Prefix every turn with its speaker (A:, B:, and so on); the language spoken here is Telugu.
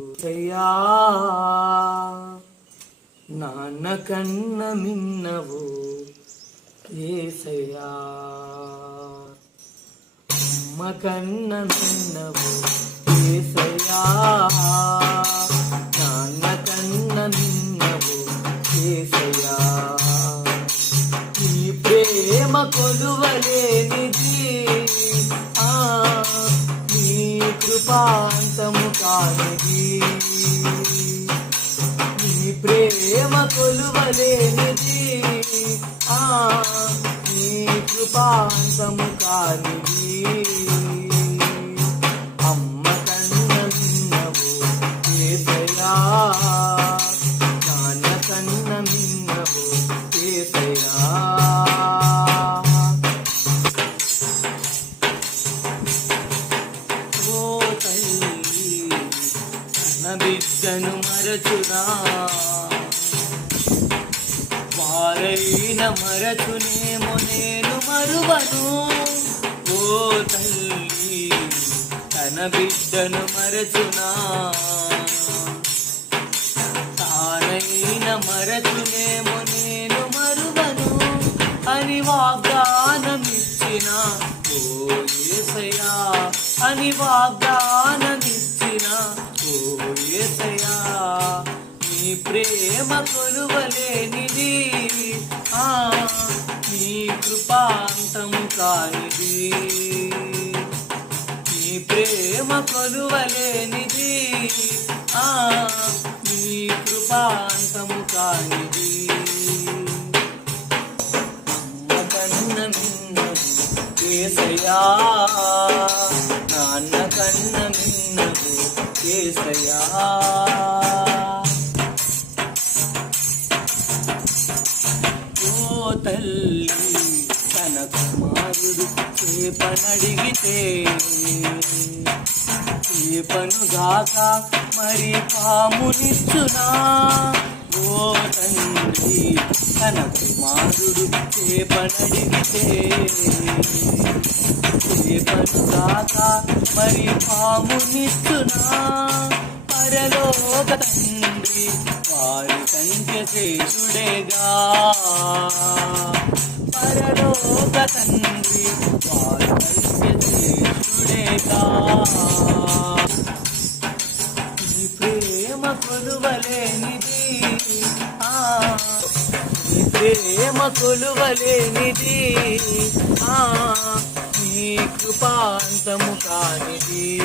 A: ఏసయ్యా నాన్న కన్న మిన్నవు ఏసయ్యా. అమ్మ కన్న మిన్నవు ఏసయ్యా. నాన్న కన్న మిన్నవు ఏసయ్యా. ఈ ప్రేమ కొలువలేనిది. ఆ నీ కృపాంతము కానిది. నీ ప్రేమ కొలువలేనిది. ఆ నీ కృపాంతము కానిది. అమ్మ కన్న మిన్నవు నాన్న కన్న మిన్నవు విద్యను బిడ్డను మరచునా? వారైన మరచునేమో నేను మరువను. ఓ తల్లి తన బిడ్డను మరచునా? తానైన మరచునేమో నేను మరువను. అని వాగ్దానమిచ్చిన ఓ ఏసయా అని వాగ్దానమిచ్చిన ఏసయా నీ ప్రేమ కొలువలేనిది. ఆ నీ కృపాంతం కానిది. నీ ప్రేమ కొలువలేనిది. ఆ నీ కృపాంతం కానిది. అమ్మ కన్న మిన్నవు నాన్న కన్న మిన్నవు కేసయ్యా. ఓ తల్లి తన కుమారుడు చేపనడిగితే ఏ పనుగాక మరి పామునిచ్చునా? ఓ తండ్రి తన కుమారుడు చేపనడిగితే చేపను గాక మరి పామునిచ్చునా? పరలోక తండ్రి వారి సంఖ్య చేసుడేగా పరలోక తండ్రి నీ ప్రేమ కొలువలేనిది. ఆ. నీ కృపాంతము కానిది.